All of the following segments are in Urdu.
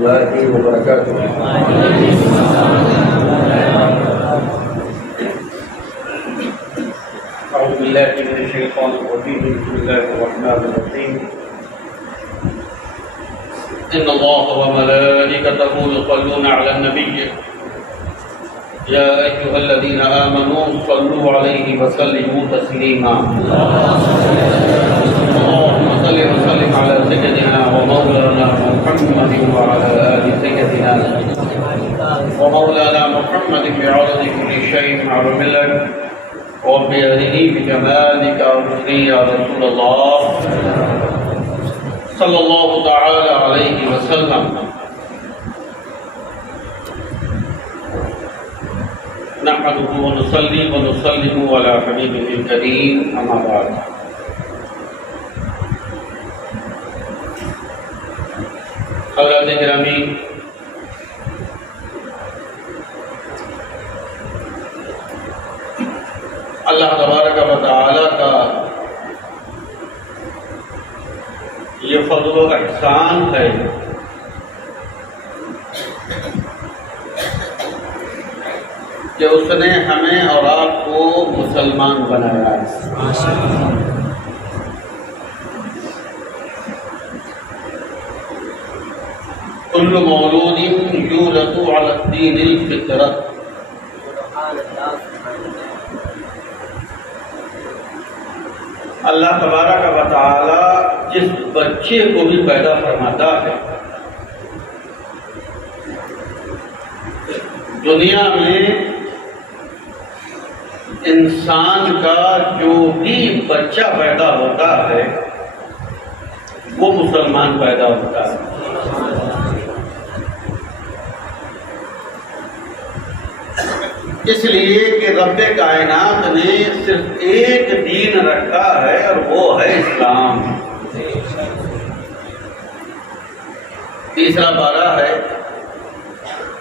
اللہ وبرکاتہ۔ اعوذ باللہ من الشیطان الرجیم، بسم اللہ الرحمن الرحیم۔ ان اللہ وملائکتہ یصلون علی النبی یا ایھا الذین آمنوا صلوا علیہ وسلموا تسلیما۔ اللهم صل وسلم على سيدنا ومولانا محمد وعلى آل سيدنا ومولانا محمد بعرض كل شيء معلوم لك وبيده بجمالك وحسنه يا رسول الله صلى الله تعالى عليه وسلم۔ نحمده ونصلي ونسلم على حبيبه الكريم، أما بعد۔ حضرات گرامی، اللہ تبارک و تعالی کا یہ فضل و احسان ہے کہ اس نے ہمیں اور آپ کو مسلمان بنایا ہے۔ کل مولود یولد علی الدین الفطرۃ۔ اللہ تبارک و تعالی جس بچے کو بھی پیدا فرماتا ہے، دنیا میں انسان کا جو بھی بچہ پیدا ہوتا ہے وہ مسلمان پیدا ہوتا ہے۔ اس لیے کہ رب کائنات نے صرف ایک دین رکھا ہے اور وہ ہے اسلام۔ تیسرا پارہ ہے،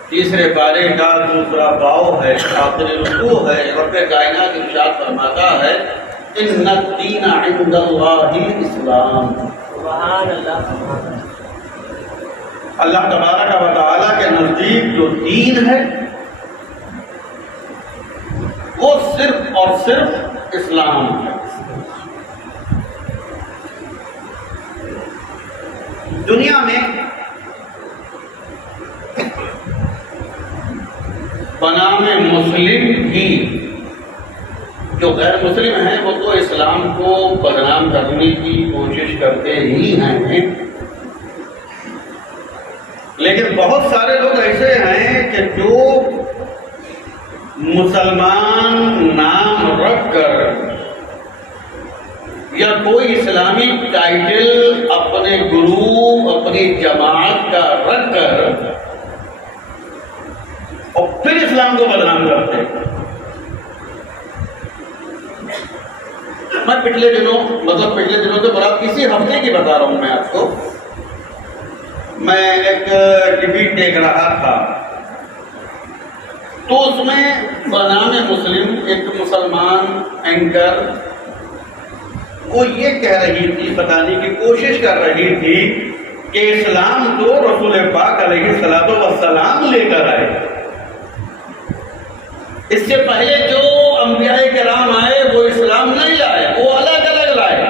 تیسرے پارے کا دوسرا باؤ ہے، آخری رکوع ہے۔ رب کائنات ارشاد فرماتا ہے ان الدین عند اللہ الاسلام۔ اللہ تبارک و تعالیٰ کے نزدیک جو دین ہے وہ صرف اور صرف اسلام ہے۔ دنیا میں بنام مسلم بھی جو غیر مسلم ہیں وہ تو اسلام کو بدنام کرنے کی کوشش کرتے ہی ہیں، لیکن بہت سارے لوگ ایسے ہیں کہ جو مسلمان نام رکھ کر یا کوئی اسلامی ٹائٹل اپنے گروپ اپنی جماعت کا رکھ کر اور پھر اسلام کو بدنام کرتے ہیں۔ میں پچھلے دنوں سے برات اسی ہفتے کی بتا رہا ہوں میں آپ کو۔ میں ایک ڈبیٹ دیکھ رہا تھا تو اس میں بنام مسلم ایک مسلمان اینکر وہ یہ کہہ رہی تھی، بتانے کی کوشش کر رہی تھی کہ اسلام تو رسول پاک علیہ الصلوۃ والسلام لے کر آئے، اس سے پہلے جو انبیاء کرام آئے وہ اسلام نہیں لائے، وہ الگ الگ لائے۔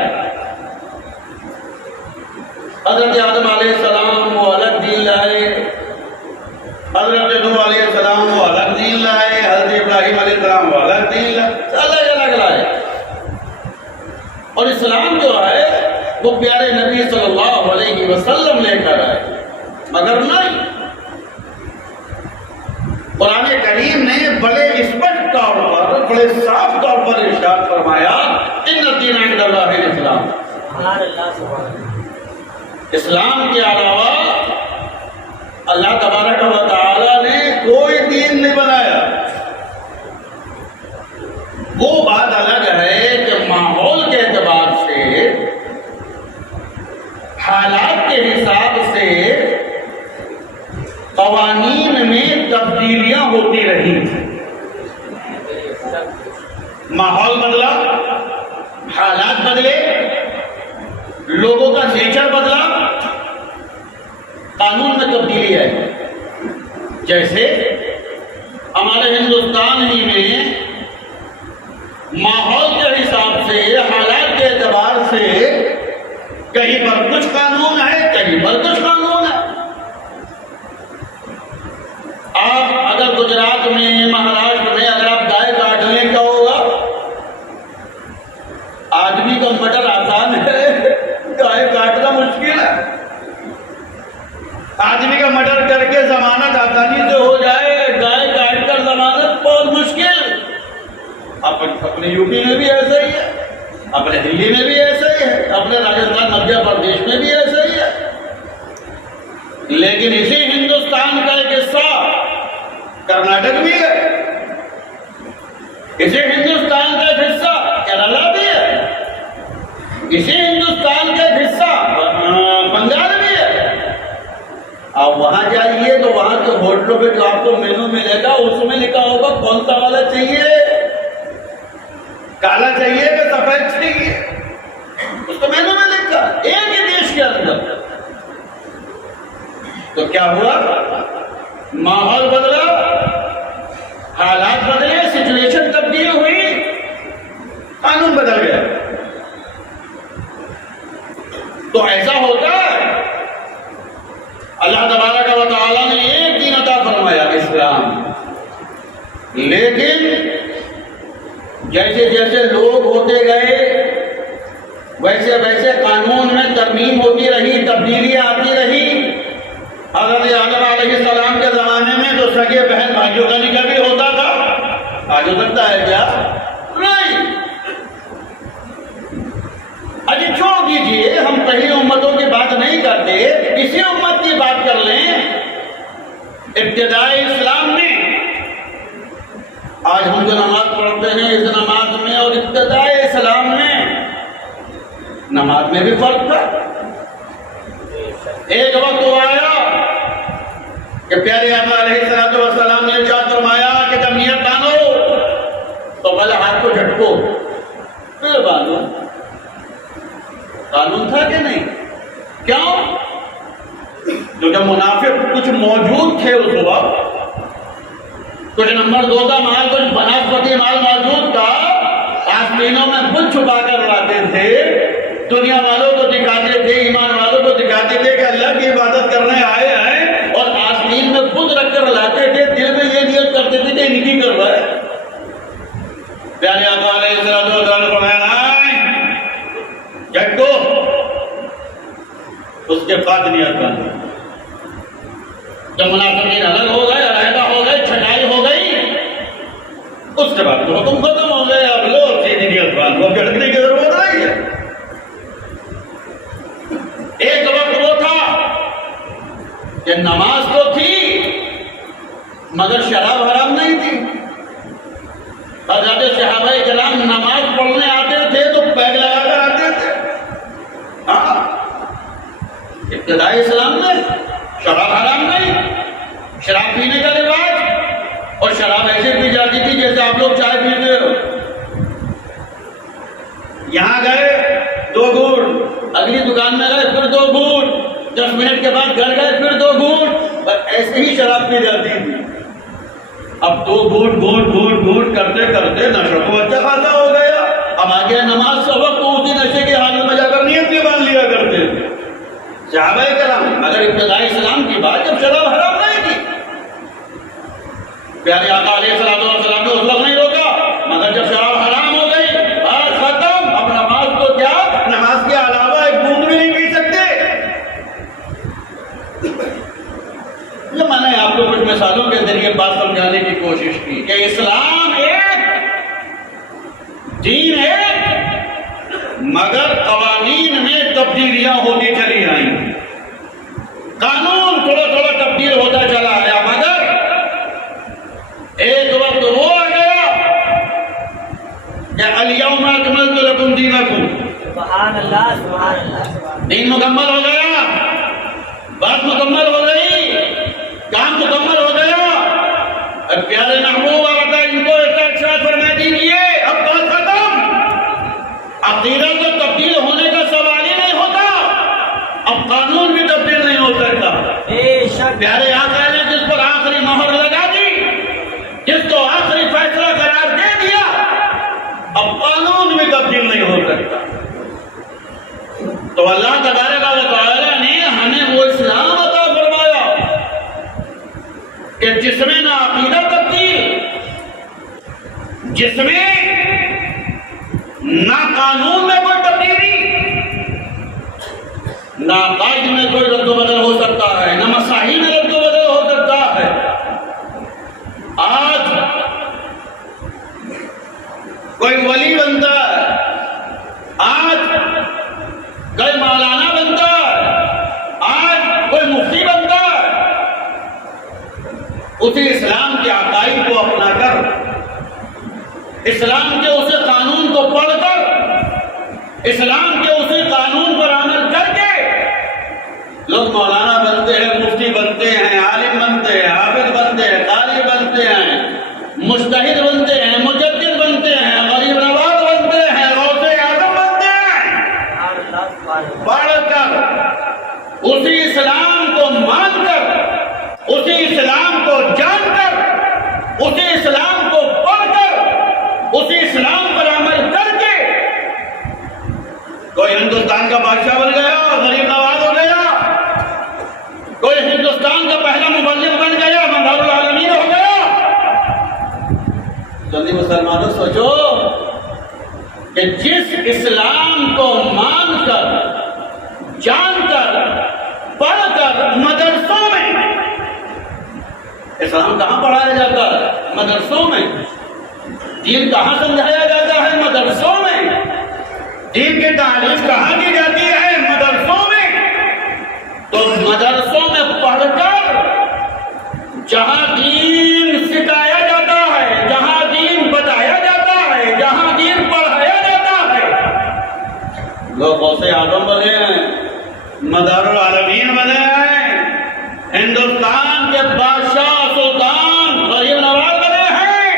حضرت آدم علیہ السلام وہ الگ دین لائے، حضرت نوح علیہ السلام وہ الگ دین لائے، حضرت ابراہیم علیہ السلام وہ الگ دین لائے، الگ الگ لائے۔ اور اسلام جو ہے وہ پیارے نبی صلی اللہ علیہ وسلم لے کر آئے، مگر نہیں، قرآن کریم نے بڑے اسپشٹ طور پر، بڑے صاف طور پر ارشاد فرمایا ان الدین عند اللہ الاسلام۔ اسلام کے علاوہ اللہ تبارک و تعالیٰ نے کوئی دین نہیں بنایا۔ وہ بات الگ ہے کہ ماحول کے اعتبار سے، حالات کے حساب سے قوانین میں تبدیلیاں ہوتی رہی، ماحول بدلا، حالات بدلے، لوگوں کا نیچر بدلا، قانون میں تبدیلی آئی. جیسے ہمارے ہندوستان ہی میں ماحول کے حساب سے، حالات کے اعتبار سے کہیں پر کچھ قانون ہے، کہیں پر کچھ قانون ہے. آپ اگر گجرات میں، مہاراشٹر میں اگر آپ گائے کاٹ لیں کیا ہوگا؟ آدمی کا مٹر آسان ہے، گائے کاٹنا مشکل ہے. آدمی کا مٹر کر کے ضمانت آسانی سے ہو جائے، گائے کاٹ کر ضمانت بہت مشکل. اپنے یوپی میں بھی ایسا ہی ہے، اپنے دلی میں بھی ایسا ہی ہے، اپنے راجستھان مدھیہ پردیش میں بھی ایسا ہی ہے. لیکن اسی ہندوستان کا ایک حصہ کرناٹک بھی ہے، اسی ہندوستان کا ایک حصہ کیرلا بھی ہے، اسی ہندوستان کا ایک حصہ بنگال بھی ہے. آپ وہاں جائیے تو وہاں کے ہوٹلوں پہ جو آپ کو مینو ملے گا اس میں لکھا ہوگا کون سا والا چاہیے، کالا چاہیے کہ سفید چاہیے، اس کو مینو میں لکھا ایک ہی دیش کے اندر. تو کیا ہوا؟ ماحول بدلا، حالات بدلے، سچویشن تبدیل ہوئی، قانون بدل گیا. تو ایسا ہوتا ہے. اللہ تبارک و تعالیٰ نے ایک دین عطا فرمایا اسلام، لیکن جیسے جیسے لوگ ہوتے گئے ویسے ویسے قانون میں ترمیم ہوتی رہی، تبدیلیاں آتی رہی. حضرت آدم علیہ السلام کے زمانے میں تو سگے بہن بھائیوں کا نکاح بھی ہوتا تھا. آج ہو سکتا ہے کیا؟ نہیں. اجی چھوڑ دیجئے، ہم پہلی امتوں کی بات نہیں کرتے، اسی امت کی بات کر لیں. ابتدائی اسلام میں آج ہم جو نماز پڑھتے ہیں اس نماز میں اور ابتدائی اسلام میں نماز میں بھی فرق تھا. ایک وقت وہ آیا کہ پیارے آقا علیہ السلام نے ارشاد فرمایا کہ جب نیت باندھو تو پہلے ہاتھ کو جھٹکو پھر باندھو. قانون تھا کہ نہیں؟ کیوں؟ جو جب منافق کچھ موجود تھے اس وقت، کچھ نمبر 2 کا مال، کچھ بنسپتی مال موجود تھا، آستینوں میں بت چھپا کر لاتے تھے، دنیا والوں کو دکھاتے تھے، ایمان والوں کو دکھاتے تھے کہ اللہ کی عبادت کرنے آئے ہیں، اور آستین میں بت رکھ کر لاتے تھے، دل میں یہ نیت کرتے تھے کہ ان کی کر رہا ہے. پیارے آقا علیہ السلام نے فرمایا جھٹکو، اس کے بعد نیت کرنا. جب منافقین الگ ہو گئے، علیحدہ ہو گئے، چھٹائی ہو گئی، اس کے بعد تو حکم ختم ہو گئے. اب لو سیدھی نیت باندھو، جھٹکنے کی ضرورت نہیں ہے. ایک وقت وہ تھا کہ نماز تو تھی مگر شراب حرام نہیں تھی. حضرت صحابہ کرام نماز پڑھنے آتے تھے تو پیگ لگا کر آتے تھے. ہاں، ابتدائی اسلام میں شراب حرام نہیں، شراب پینے کا رواج، اور شراب ایسے پی جاتی تھی جیسے آپ لوگ چائے پیتے ہو. یہاں گئے 2 گھونٹ، اگلی دکان میں گئے پھر 2 گھونٹ، 10 منٹ کے بعد گھر گئے پھر 2 گھونٹ، اور ایسے ہی شراب پی جاتی تھی. اب 2 گھونٹ کرتے کرتے نشہ کو اچھا خاصا ہو گیا. اب آگے نماز کا وقت تو اسی نشے کی حالت میں جا کر نیت بھی باندھ لیا کرتے تھے صحابہ کرام. اگر ابتدائی اسلام کی بات جب شراب حرام نہیں تھی، پیارے آقا علیہ السلام نے اس وقت نہیں روکا، مگر جب شراب حرام ہو گئی بات ختم. اب نماز تو کیا، نماز کے علاوہ ایک بوند بھی نہیں پی سکتے. یہ میں نے آپ کو کچھ مثالوں کے ذریعے بات سمجھانے کی کوشش کی کہ اسلام ایک دین ہے مگر قوانین میں تبدیلیاں ہوتی چلی آئیں. قانون تھوڑا تھوڑا تبدیل ہوتا چلا آیا، مگر ایک وقت وہ آ گیا کہ الیوم اکملت لکم دینکم، سبحان اللہ سبحان اللہ، دین مکمل ہو گیا، بات مکمل ہو گئی، کام مکمل ہو گیا. اب پیارے محبوب آتا ان کو ارشاد فرما دیجیے اب بات ختم. عقیدہ تو تبدیل ہونے کا سوال ہی نہیں ہوتا، اب قانون بھی تبدیل نہیں ہو سکتا. پیارے آقا نے جس پر آخری مہر لگا دی، جس کو آخری فیصلہ قرار دے دیا، اب قانون بھی تبدیل نہیں ہو سکتا۔ تو اللہ تبارک و تعالی نے ہمیں وہ اسلام عطا فرمایا کہ جس میں نہ عقیدہ تبدیل، جس میں نہ قانون میں کوئی تبدیلی، نہ عقائد میں کوئی رد و بدل ہو سکتا ہے، نہ مساحی میں رد و بدل ہو سکتا ہے۔ آج کوئی ولی بنتا ہے، آج کوئی مولانا بنتا ہے، آج کوئی مفتی بنتا ہے، اسی اسلام کے عقائد کو اپنا کر، اسلام کے اسی قانون کو پڑھ کر، اسلام کے اسی قانون پر عمل کر کے لوگ مولانا بنتے ہیں، مفتی بنتے ہیں، عالم بنتے ہیں، عابد بنتے ہیں، قاری بنتے ہیں، مجتہد بنتے ہیں، مجدد بنتے ہیں، غریب نواز بنتے ہیں، غوث اعظم بنتے ہیں۔ پڑھ کر، اسی اسلام کو مان کر، اسی اسلام کو جان کر، اسی اسلام کو پڑھ کر، اسی اسلام پر عمل کر کے کوئی ہندوستان کا بادشاہ بن گیا، غریب نواز ہو گیا، کوئی ہندوستان کا پہلا مبلغ بن گیا، مظہر العالمین ہو گیا۔ جلدی مسلمانوں سوچو کہ جس اسلام کو مان کر، جان کر، پڑھ کر مدرسوں میں، اسلام کہاں پڑھایا جاتا ہے؟ مدرسوں میں۔ دین کہاں سمجھایا جاتا ہے؟ مدرسوں میں۔ دین کی تعلیم کہاں کی جاتی ہے؟ مدرسوں میں۔ تو مدرسوں میں پڑھ کر جہاں دین سکھایا جاتا ہے، جہاں دین بتایا جاتا ہے، جہاں دین پڑھایا جاتا ہے، لوگ غوث اعظم بنے ہیں، مدار العالمین بنے ہیں، ہندوستان کے بادشاہ، سلطان، غریب نواز بنے ہیں۔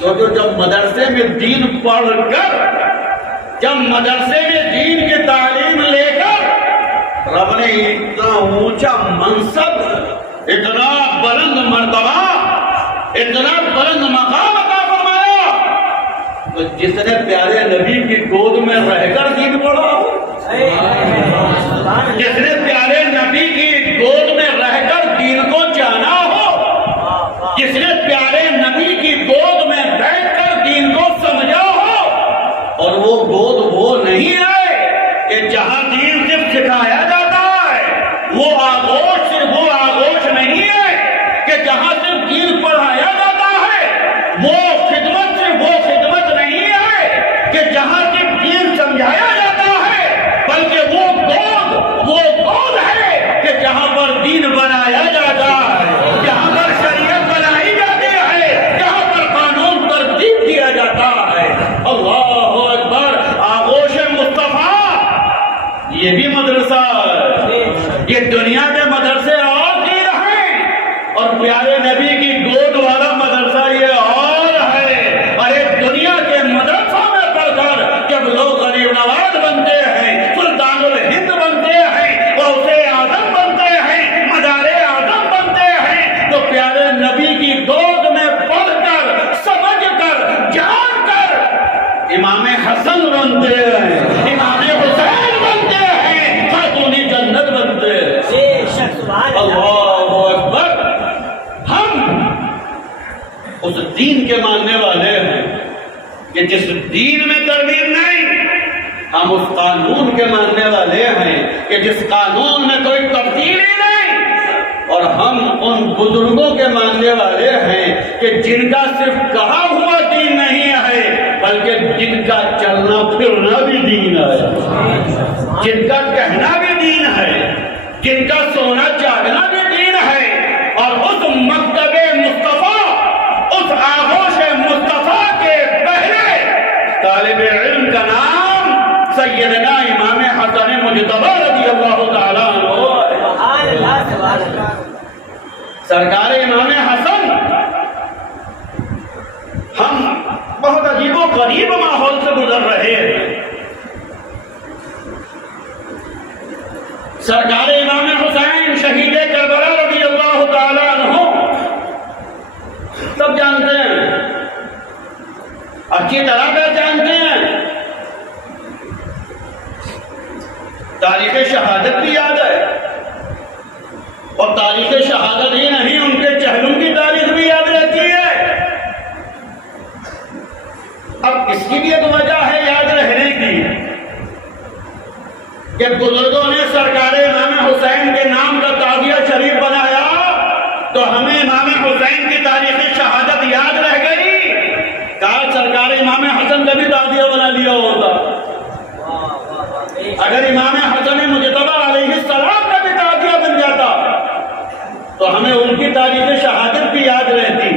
سوچو جب مدرسے میں دین پڑھ کر، جب مدرسے میں دین کی تعلیم لے کر رب نے اتنا اونچا منصب، اتنا بلند مرتبہ، اتنا بلند مقام عطا فرمایا، تو جس نے پیارے نبی کی گود میں رہ کر دین پڑھا ہو، جس نے پیارے نبی کی گود میں رہ کر دین کو جانا ہو، جس نے پیارے نبی کی گود میں بیٹھ کر دین کو سمجھا ہو، اور وہ گود وہ نہیں ہے کہ جہاں دین صرف سکھایا جاتا ہے، وہ آغوش صرف وہ آغوش نہیں ہے کہ جہاں صرف دین پڑھایا جاتا ہے، وہ خدمت صرف وہ خدمت نہیں ہے کہ جہاں صرف دین سمجھایا جاتا ہے، بلکہ وہ گود ہے کہ جہاں پر دین بنایا جاتا ہے، جہاں پر شریعت بنائی جاتی ہے، جہاں پر قانون ترتیب کیا جاتا ہے۔ اللہ اکبر! آغوش مصطفیٰ، یہ بھی مدرسہ ہے۔ یہ دنیا کے مدرسے اور دین ہیں، اور پیارے نبی کی گود والا مدرسہ یہ اور ہے۔ ارے دنیا کے مدرسوں میں پڑھ کر جب لوگ غریب نواز بنتے ہیں، سلطان الہند بنتے ہیں، غوث اعظم بنتے ہیں، مدار اعظم بنتے ہیں، تو پیارے نبی کی گود میں پڑھ کر، سمجھ کر، جان کر امام حسن بنتے ہیں، امام حسین بنتے ہیں، خاتون جنت بنتے ہیں۔ اللہ اکبر! ہم اس دین کے ماننے والے ہیں کہ جس دین میں ترمیم نہیں، ہم اس قانون کے ماننے والے ہیں کہ جس قانون میں کوئی تبدیلی نہیں، اور ہم ان بزرگوں کے ماننے والے ہیں کہ جن کا صرف کہا ہوا دین نہیں ہے، بلکہ جن کا چلنا پھرنا بھی دین ہے، جن کا کہنا بھی دین ہے، جن کا سونا جاگنا بھی دین ہے۔ اور اس مکتب مصطفیٰ، اس آغوش مصطفیٰ کے پہلے طالب علم کا نام سیدنا امام حسن مجتبی رضی اللہ تعالیٰ عنہ، سرکار امام حسن۔ ہم بہت عجیب و غریب ماحول سے گزر رہے ہیں۔ سرکار امام حسین شہید کربلا پہچانتے ہیں، اچھی طرح پہچانتے ہیں. تاریخ شہادت بھی یاد ہے، اور تاریخ شہادت ہی نہیں، ان کے چہلوں کی تاریخ بھی یاد رہتی ہے. اب اس کی بھی ایک وجہ ہے یاد رہنے کی کہ بزرگوں نے سرکار امام حسین کے نام کا تعزیہ شریف بنایا تو ہمیں امام حسین کی تاریخ شہادت یاد رہ گئی. کہا سرکار امام حسن کا بھی تعزیہ بنا لیا ہوتا. اگر امام حسن مجتبی علیہ السلام کا بھی تعزیہ بن جاتا تو ہمیں ان کی تاریخ شہادت بھی یاد رہتی،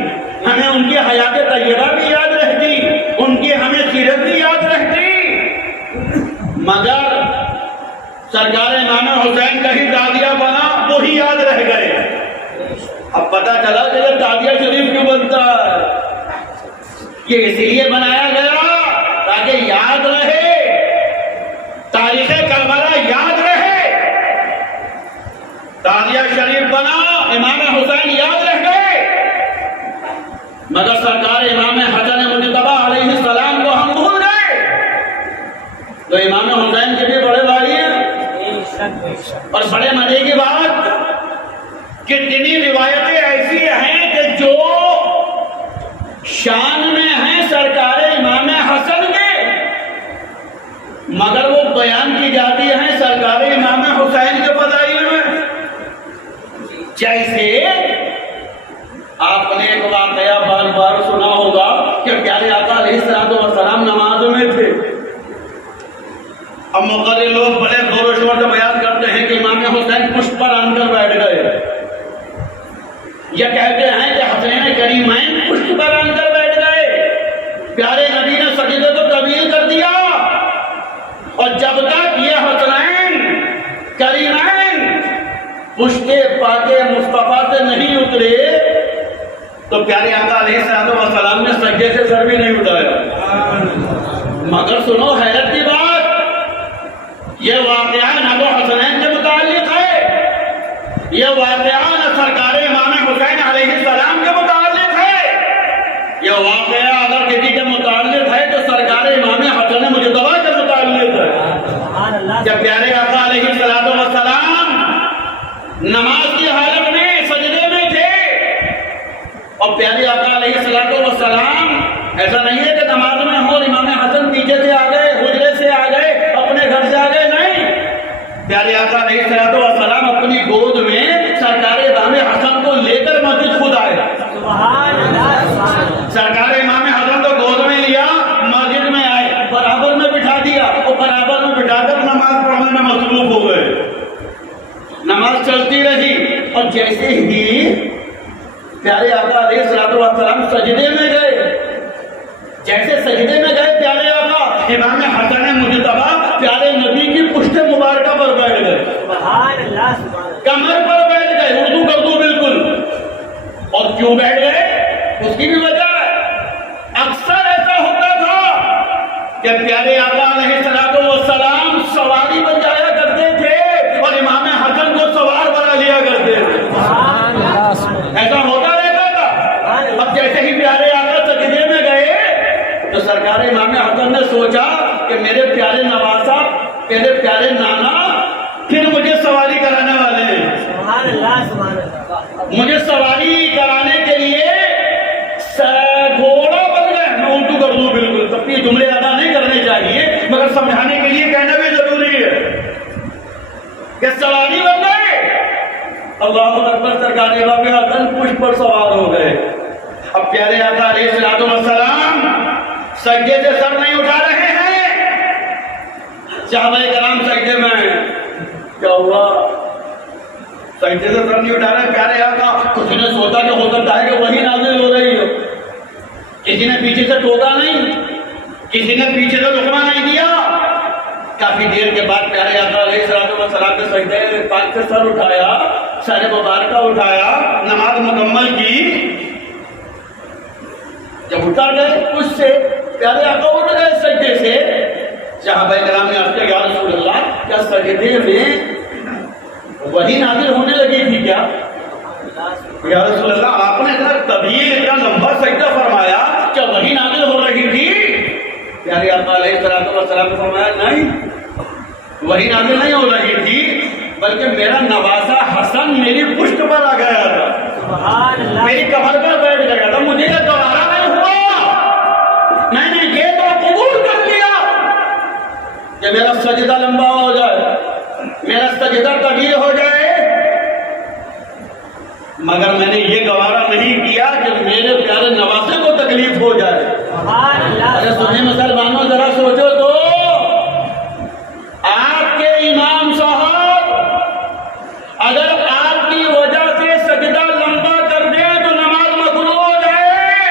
ہمیں ان کی حیات طیبہ بھی یاد رہتی، ان کی ہمیں سیرت بھی یاد رہتی. مگر سرکار امام حسین کا ہی تعزیہ بنا، وہی یاد رہ گئے. اب پتہ چلا کہ یہ تعزیہ شریف کیوں بنتا ہے؟ یہ اس لیے بنایا گیا تاکہ یاد رہے، تاریخ کربلا یاد رہے. تعزیہ شریف بنا، امام حسین یاد رہ گئے. مگر سرکار امام حسن مجتبی علیہ السلام کو ہم بھول گئے. تو امام حسین کے بھی بڑے بھائی ہیں. اور بڑے مزے کی بات، کتنی روایتیں ایسی ہیں کہ جو شان میں ہیں سرکار امام حسن کے، مگر وہ بیان کی جاتی ہیں سرکار امام حسین کے فضائل میں. جیسے آپ نے ایک واقعہ بار بار سنا ہوگا کہ پیارے آقا علیہ السلام نماز میں تھے. اب مقرر لوگ بڑے زور و شور سے بیان کرتے ہیں کہ امام حسین پشت پر آن کر بیٹھ گئے. یہ کہتے ہیں کہ حسین کریمین پشت پر آن کر بیٹھ گئے. پیارے نبی نے سجدے کو طویل کر دیا، اور جب تک یہ حسنین کریمین پشت پاک مصطفیٰ سے نہیں اترے تو پیارے آقا علیہ السلام نے سجدے سے سر بھی نہیں اٹھایا. مگر سنو حیرت کی بات، یہ واقعہ نہ تو حسنین کے متعلق ہے، یہ واقعہ نہ سرکار امام حسین علیہ السلام کے متعلق ہے. یہ واقعہ اگر کسی کے متعلق ہے تو سرکار امام حسن مجتبی کے متعلق ہے. جب پیارے آقا علیہ السلام نماز کی حالت میں سجدے میں تھے، اور پیارے آقا علیہ السلام ایسا نہیں ہے کہ نماز میں ہو امام حسن پیچھے سے آ گئے، حجرے سے آ گئے، اپنے گھر سے آ گئے، نہیں. پیارے آقا علیہ السلام اپنی گود میں سرکار امام حسن کو لے کر مسجد خود آئے. سرکار امام حسن کو گود میں لیا، مسجد میں آئے، برابر میں بٹھا دیا، اور برابر میں بٹھا کر نماز پڑھنے میں مصروف ہو گئے. نماز چلتی رہی، اور جیسے ہی پیارے آقا علیہ السلام سجدے میں گئے، جیسے سجدے میں گئے پیارے آقا امام حسن مجتبی پیارے نبی کی پشت مبارکہ پر بیٹھ گئے، کمر پر بیٹھ گئے، اردو کردو بالکل. اور کیوں بیٹھ گئے اس کی بھی وجہ ہے. اکثر ایسا ہوتا تھا کہ پیارے آقا علیہ السلام سواری بن جایا کرتے تھے اور امام حسن کو سوار بنا لیا کرتے تھے. ایسا ہوتا رہتا تھا. اب جیسے ہی پیارے آقا سجدے میں گئے تو سرکار امام حسن نے سوچا کہ میرے پیارے نواسا، میرے پیارے نانا پھر مجھے سواری کرانے والے ہیں. مجھے سواری کرانے کے لیے گھوڑا بن گئے. میں اردو کر دوں بالکل، تب یہ جملے ادا نہیں کرنے چاہیے مگر سمجھانے کے لیے کہنا بھی ضروری ہے کہ سواری بن گئے. اللہ اکبر. سرکار امام حسن پشت پر سوار ہو گئے. اب پیارے آقا علیہ السلام سجدے سے سر نہیں اٹھا رہے ہیں. صحابہ کرام سجدے میں، کیا ہوا؟ سجدے سے سر نہیں اٹھا رہے پیارے آقا. کسی نے سوچا کہ ہو سکتا ہے کہ وہی نازل ہو رہی ہو. کسی نے پیچھے سے ٹوکا نہیں، کسی نے پیچھے سے رکنا نہیں دیا. کافی دیر کے بعد پیارے آقا علیہ السلام کے سجدے پاک سے سر اٹھایا، سر مبارکہ اٹھایا، نماز مکمل کی. جب اتر گئے کچھ سے پیارے آقا اٹھ گئے سجدے سے. صحابہ کرام نے عرض کیا یا رسول اللہ، کیا سجدے میں وہی نازل ہونے لگی تھی کیا؟ یا رسول اللہ آپ نے اتنا طویل اتنا لمبا سجدہ نازل ہو رہی تھی؟ پیارے آقا علیہ الصلوۃ والسلام نے فرمایا نہیں، وہی نازل نہیں ہو رہی تھی، بلکہ میرا نواسا حسن میری پشت پر آ گیا تھا، سبحان اللہ، میری کمر پر بیٹھ گیا تھا، مجھے یہ گوارا نہیں ہوا، میں نے یہ تو قبول کر لیا کہ میرا سجدہ لمبا ہو جائے، میرا سجدہ طویل ہو جائے، مگر میں نے یہ گوارا نہیں کیا کہ میرے پیارے نواسے کو تکلیف ہو جائے۔ سبحان اللہ، ارے سنی مسلمانوں ذرا سوچو تو، آپ کے امام صاحب اگر آپ کی وجہ سے سجدہ لمبا کر دے تو نماز مکروہ ہو جائے۔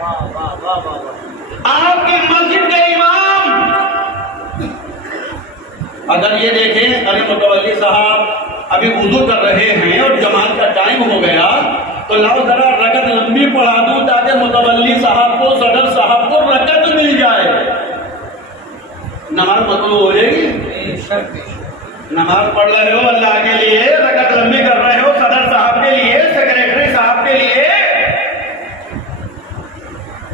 واہ واہ واہ واہ واہ، آپ کی مسجد کے امام اگر یہ دیکھیں ارے متولی صاحب ابھی وضو کر رہے ہیں اور جماعت کا ٹائم ہو گیا تو لاؤ ذرا رکعت لمبی پڑھا دوں تاکہ متولی صاحب کو، صدر صاحب کو رکعت مل جائے، نماز مکروہ ہو جائے گی؟ بے شک بے شک، نماز پڑھ رہے ہو اللہ کے لیے، رکعت لمبی کر رہے ہو صدر صاحب کے لیے، سیکریٹری صاحب کے لیے،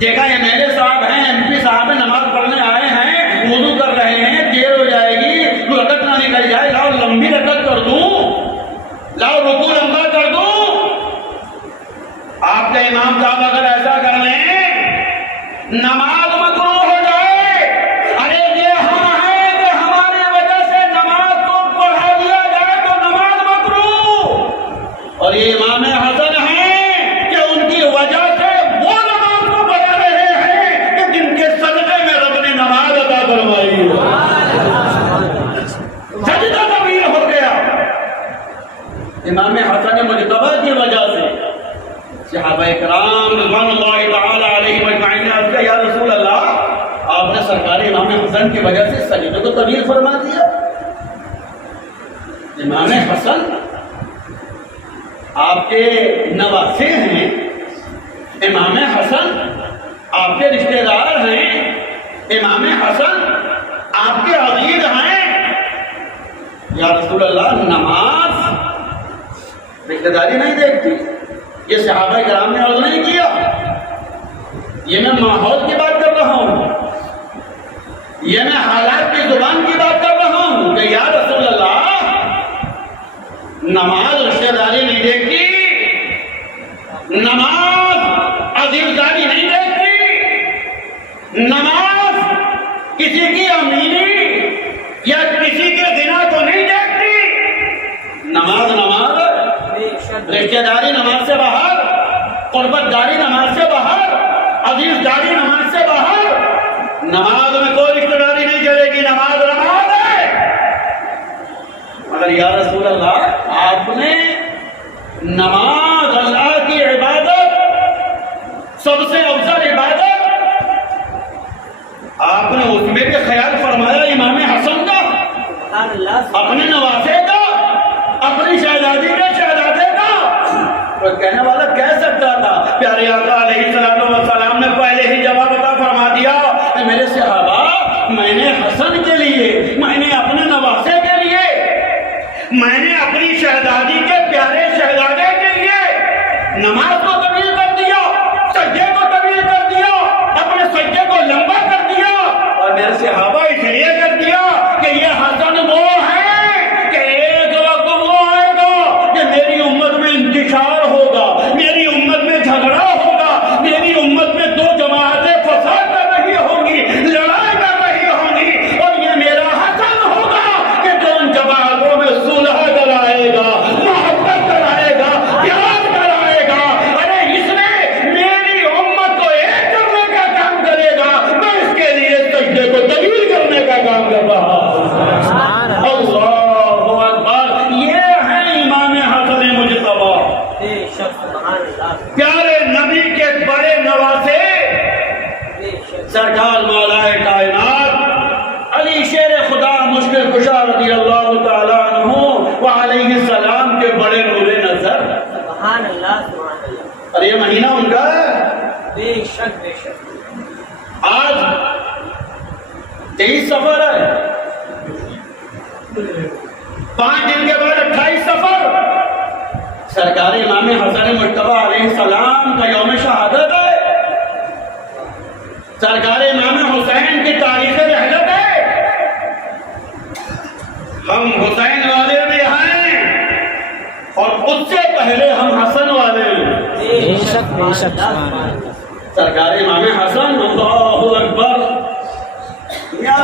دیکھا ایم ایل اے صاحب ہیں، ایم پی صاحب ہیں، نماز پڑھنے آئے ہیں، وضو کر رہے ہیں، دیر ہو جائے گی، رکعت نہ نکل جائے، لاؤ لمبی رکعت کر دوں، لاؤ رکوع لمبا کر دوں۔ آپ کے امام صاحب اگر ایسا کر لیں نماز مکروہ ہو جائے، ارے یہ ہاں ہے کہ ہماری وجہ سے نماز کو پڑھا دیا جائے تو نماز مکروہ، اور یہ امام حسن ہیں کہ ان کی وجہ سے وہ نماز کو پڑھا رہے ہیں کہ جن کے صدقے میں رب نے نماز عطا فرمائی ہے، سجدہ طویل ہو گیا امام حسن مجتبی کی وجہ سے۔ صحابہ کرام رضوان اللہ تعالی علیہم اجمعین نے عرض کیا یا رسول اللہ آپ نے سرکار امام حسن کی وجہ سے سجدے کو طویل فرما دیا۔ امام حسن آپ کے نواسے ہیں، امام حسن آپ کے رشتہ دار ہیں، امام حسن آپ کے عزیز ہیں، یا رسول اللہ نماز رشتہ داری نہیں دیکھتی، یہ صحابہ کرام نے عرض نہیں کیا، یہ میں ماحول کی بات کر رہا ہوں، یہ میں حالات کی زبان کی بات کر رہا ہوں کہ یا رسول اللہ نماز رشتہ داری نہیں دیکھتی، نماز عزیزداری نہیں دیکھتی، نماز کسی کی امینی یا کسی کے غنا کو نہیں دیکھتی، نماز نماز بے شک، رشتہ داری نماز سے باہر، قربت داری نماز سے باہر، عزیز داری نماز سے باہر، نماز میں کوئی رشتہ داری نہیں چلے گی، نماز نماز ہے۔ مگر یا رسول اللہ آپ نے نماز اللہ کی عبادت، سب سے افضل عبادت، آپ نے اس میں بھی خیال فرمایا امام حسن کا، سبحان اللہ، اپنے نواسے کا، اپنی شہزادی کے شہزادے کا۔ کوئی کہنے والا کہہ سکتا تھا، پیارے آقا علیہ الصلوۃ والسلام نے پہلے ہی جواب عطا فرما دیا کہ میرے صحابہ میں نے حسن کے لیے، میں نے اپنے نواسے کے لیے، میں نے اپنی شہزادی کے پیارے شہزادے کے لیے نماز کو طویل کر دیا، سجدے کو طویل کر دیا، اپنے سجدے کو لمبا کر دیا، اور میرے صحابہ اس لیے کر دیا کہ یہ حسن وہ ہے کہ ایک وقت وہ آئے گا کہ میری امت میں انتشار ہوگا، میری امت میں جھگڑا ہوگا، میری امت میں دو جماعتیں فساد کر رہی ہوں گی، لڑائی کر رہی ہوں گی، اور یہ میرا حسن ہوگا کہ جو ان جماعتوں میں صلح کرائے گا، محبت کرائے گا، پیار کرائے گا۔ ارے اس نے میری امت کو ایک کرنے کا کام کرے گا، میں اس کے لیے سجدے کو طویل کرنے کا کام کر رہا ہوں۔ اللہ اکبر، یہ ہے امام حسن مجتبی، بے شک، سبحان اللہ، پیارے نبی کے بڑے نواسے، بے شک، سرکار مولا کائنات علی شیر خدا مشکل کشا رضی اللہ تعالیٰ عنہ وعلیہ السلام کے بڑے نور نظر، سبحان اللہ، سبحان اللہ، اور یہ مہینہ ان کا ہے۔ بے شک بے شک، آج 23 سفر ہے، 5 دن کے بعد 28 سفر، سرکار امام حسن مجتبی علیہ السلام کا یوم شہادت ہے۔ سرکار امام حسین کی تاریخ رحلت ہے. ہم حسین والے بھی ہیں اور اس سے پہلے ہم حسن والے ہیں. بے شک بے شک سبحان اللہ. سرکار امام حسن اللہ اکبر یا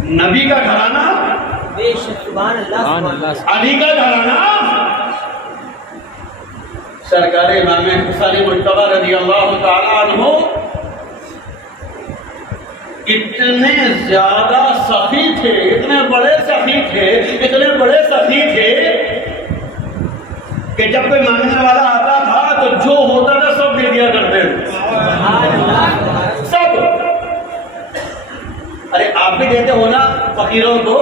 نبی کا گھرانہ, بے شک سبحان اللہ سبحان اللہ. علی کا گھرانہ, سرکار امام حسین مجتبی رضی اللہ تعالی عنہ اتنے زیادہ سخی تھے, اتنے بڑے سخی تھے, اتنے بڑے سخی تھے کہ جب کوئی مانگنے والا آتا تھا تو جو ہوتا تھا سب دے دیا کرتے سب. ارے آپ بھی دیتے ہو نا فقیروں کو,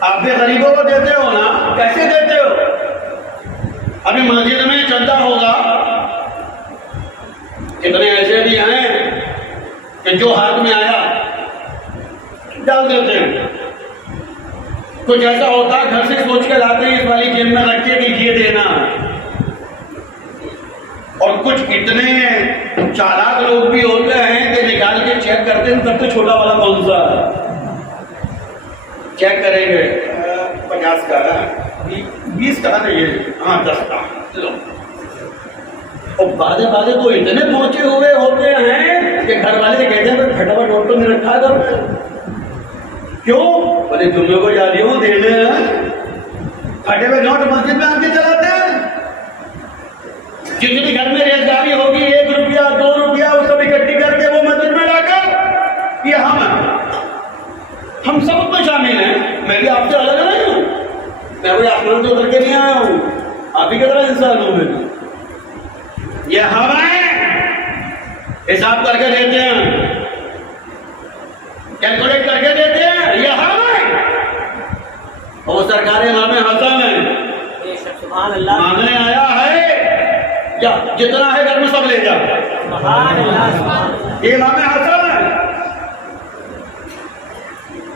آپ بھی غریبوں کو دیتے ہو نا, کیسے دیتے ہو؟ ابھی مسجد میں چلتا ہوگا, کتنے ایسے بھی ہیں کہ جو ہاتھ میں آیا ڈال دیتے ہیں. کچھ ایسا ہوتا ہے گھر سے سوچ کے لاتے ہیں اس والی جیب میں رکھ کے کہ یہ دینا. اور کچھ اتنے چالاک لوگ بھی ہوتے ہیں کہ نکال کے چیک کرتے ہیں سب سے چھوٹا والا کون سا چیک کریں گے, 50 کا, 20 کا نہیں, ہاں 10 کا, چلو. اور بادے تو اتنے پہنچے ہوئے ہوتے ہیں کہ گھر والے کہتے ہیں پھٹافٹ نوٹ تو نہیں رکھا گھر میں. کیوں؟ بولے جمعے کو جا رہی ہوں دینے ہیں, پھٹے ہوئے نوٹ مسجد میں آ کے چلاتے ہیں. جتنی گھر میں ریزگاری ہوگی 1 روپیہ 2 روپیہ وہ سب اکٹھی کر کے وہ مسجد میں لا کر یہ ہم سب اس میں شامل ہیں. میں بھی آپ سے الگ نہیں ہوں, میں کوئی آسمان سے اتر کے نہیں آیا ہوں, آپ ہی کی طرح انسان ہوں. میں یہ ہم ہیں, حساب کر کے دیتے ہیں, کیلکولیٹ کر کے دیتے ہیں, یہ ہم ہیں. اور سرکار امام حسن ہے, بے شک سبحان اللہ. مانگنے آیا ہے یا جتنا ہے گھر میں سب لے جا. سبحان اللہ سبحان اللہ. یہ امام حسن ہے.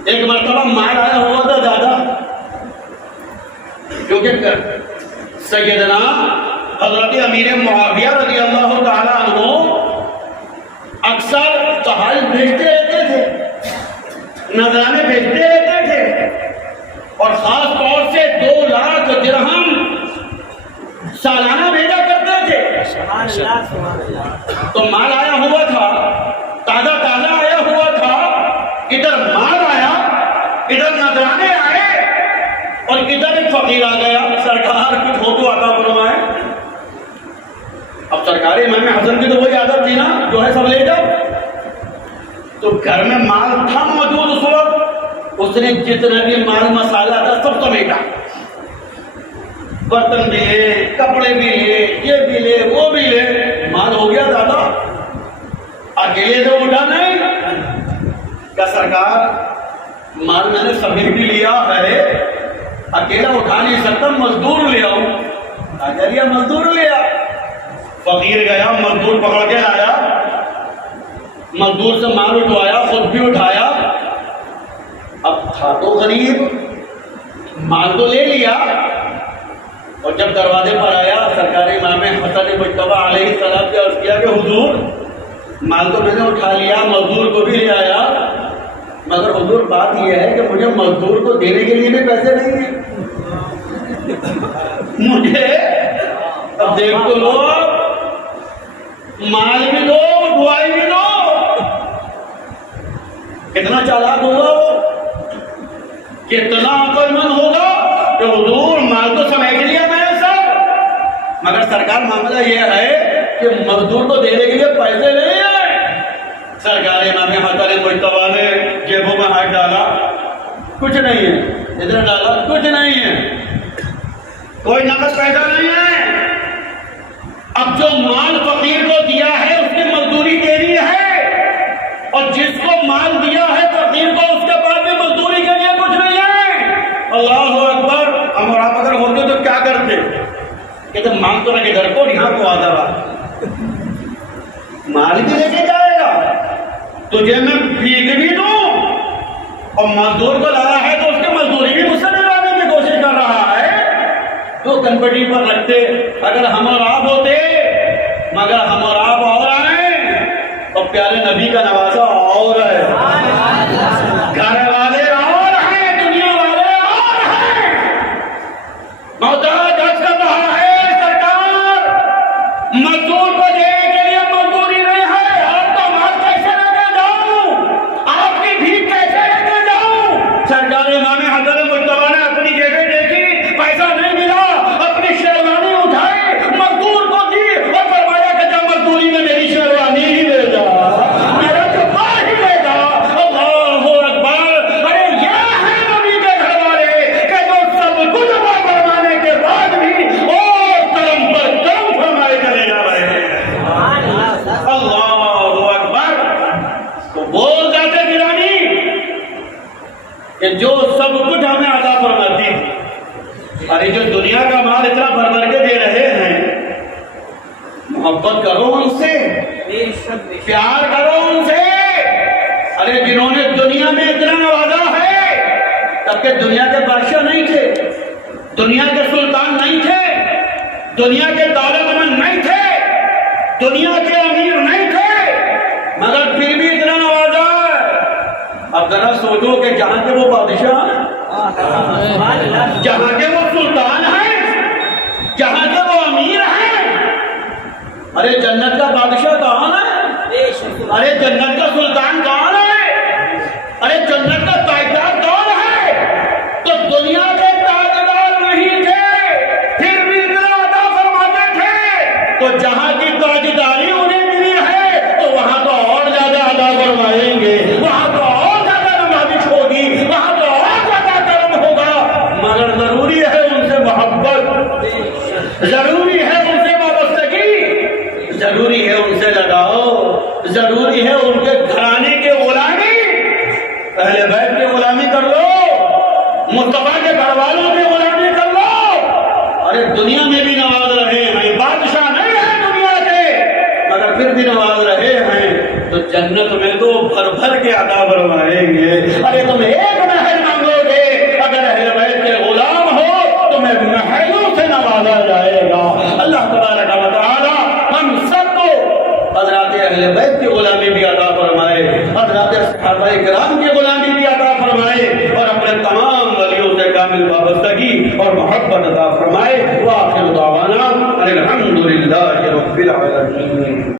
ایک مرتبہ مال آیا ہوا تھا زیادہ, کیونکہ سیدنا حضرت امیر معاویہ رضی اللہ تعالیٰ عنہ اکثر تحائف بھیجتے رہتے تھے, نذرانے بھیجتے رہتے تھے, اور خاص طور سے 2 لاکھ درہم سالانہ بھیجا کرتے تھے. سبحان اللہ سبحان اللہ. تو مال آیا ہوا تھا, تازہ تازہ آیا ہوا تھا, ادھر مال آیا, ادھر نذرانے آئے, اور ادھر ایک فقیر آ گیا. سرکار کچھ ہو تو عطا فرمائے. اب سرکار امام حسن کی تو وہی عادت تھی نا, جو ہے سب لے جاؤ. تو گھر میں مال تھا موجود اس وقت, اس نے جتنا بھی مال مسالہ تھا سب سمیٹا. برتن بھی لے, کپڑے بھی لے, یہ بھی لے, وہ بھی لے, مال ہو گیا دادا. اکیلے سے اٹھا نہیں کہ سرکار مال میں نے سمیٹ بھی لیا ہے, اکیلا اٹھا نہیں سکتا, مزدور لے آؤں. آجا مزدور لیا. فقیر گیا, مزدور پکڑ کے آیا, مزدور سے مال اٹھوایا, خود بھی اٹھایا. اب تھا تو غریب, مال تو لے لیا, اور جب دروازے پر آیا سرکار امام حسن مجتبی علیہ السلام سے عرض کیا کہ حضور مال تو میں نے اٹھا لیا, مزدور کو بھی لے آیا, مگر حضور بات یہ ہے کہ مجھے مزدور کو دینے کے لیے بھی پیسے نہیں ہیں. مجھے اب دیکھ تو لو, مال بھی دو, دعائی بھی دو. کتنا چالاک ہوگا وہ, کتنا عقل مند ہوگا کہ حضور مال تو سمیٹ لیا میں نے سب, مگر سرکار معاملہ یہ ہے کہ مزدور کو دینے کے لیے پیسے نہیں ہیں. سرکار امام حسن مجتبی نے جیبوں میں ہاتھ ڈالا, کچھ نہیں ہے, ادھر ڈالا, کچھ نہیں ہے, کوئی نقد پیسہ نہیں ہے. اب جو مال فقیر کو دیا ہے اس کی مزدوری دینی ہے, اور جس کو مال دیا ہے فقیر کو اس کے بعد بھی مزدوری کے لیے کچھ نہیں ہے. اللہ اکبر. ہم اور آپ اگر ہوتے تو کیا کرتے, کہتے مال تو رکھے گھر کو, یہاں کو آدھا رہا, مال بھی لے کے جائے گا, تجھے میں بھیگ بھی دوں, اور مزدور کو لایا ہے تو اس کی مزدوری بھی مجھ سے دلانے کی کوشش کر رہا ہے. تو کنپٹی پر رکھتے اگر ہم اور آپ ہوتے, مگر ہم اور آپ اور نبی کا نوازا اور ہے، گھر والے اور ہیں، دنیا والے اور ہیں۔ محتاج عرض کر رہا ہے سرکار مزدور کو دینے کے لیے مزدوری نہیں ہے، آپ کا مال کیسے لے کے جاؤں، آپ کی بھیک کیسے لے کے جاؤں؟ سرکار امام حضرت مجتبیٰ نے اپنی جیبیں دیکھی، پیسہ نہیں ملا، اپنی شیروانی اٹھائی، مزدور کو دی اور فرمایا کہ جب مزدوری میں میری شیروانی ہی لے جا، میرا کپڑا ہی لے جا۔ اللہ اکبر! ارے یہ ہے نبی کے گھر والے کہ جو سب کچھ عطا فرمانے کے بعد بھی اور کرم پر کرم فرمائے چلے جا رہے ہیں۔ سبحان اللہ استاذ۔ اللہ اکبر! تو بول جاتے گرامی کہ جو سب کچھ ہمیں عطا فرماتی تھی، ارے جو دنیا کا مال اتنا بھر بھر کے دے رہے ہیں، محبت کرو ان سے، بے شک بے شک۔ پیار کرو ان سے۔ ارے جنہوں نے دنیا میں اتنا نوازا ہے، تب کہ دنیا کے بادشاہ نہیں تھے، دنیا کے سلطان نہیں تھے، دنیا کے دولت مند نہیں تھے، دنیا کے امیر نہیں تھے، مگر پھر بھی اتنا نوازا ہے۔ اب ذرا سوچو کہ جہاں کے وہ بادشاہ ہیں، سبحان اللہ۔ جہاں کے وہ سلطان ہیں، جہاں کے وہ امیر ہیں، ارے جنت کا بادشاہ کون ہے؟ بے شک سبحان ارے جنت کا سلطان کون ہے؟ ارے جنت کا تاجدار کون ہے؟ تو دنیا کے تاجدار نہیں تھے، پھر بھی اتنا عطا فرماتے تھے، تو جہاں کی تاجداری انہیں ملی ہے تو وہاں تو اور زیادہ عطا فرمائیں گے، وہاں تو اور زیادہ نوازش ہوگی، وہاں تو اور زیادہ کرم ہوگا، مگر ضروری ہے ان سے محبت، ضروری ہے ان سے وابستگی، ضروری ہے ان سے لگاؤ، ضروری ہے ان کے گھرانے کے غلامی، اہل بیت کے غلامی کر لو، مصطفیٰ کے گھر والوں کی غلامی کر لو۔ ارے دنیا میں بھی نواز رہے ہیں، بادشاہ نہیں ہے دنیا کے، مگر پھر بھی نواز رہے ہیں، تو جنت میں تو بھر بھر کے عطا فرمائیں گے۔ ارے تم ایک محل مانگو گے، اگر اہل بیت کے غلام ہو تمہیں محلوں سے نوازا جائے گا۔ اللہ تبارک و تعالی ہم سب کو حضرات اہل بیت کی غلامی بھی عطا فرمائے، حضرات صحابہ کرام کی غلامی بھی عطا فرمائے، اور اپنے تمام ولیوں سے کامل وابستگی اور محبت عطا فرمائے۔ وآخر دعوانا الحمدللہ رب العالمین۔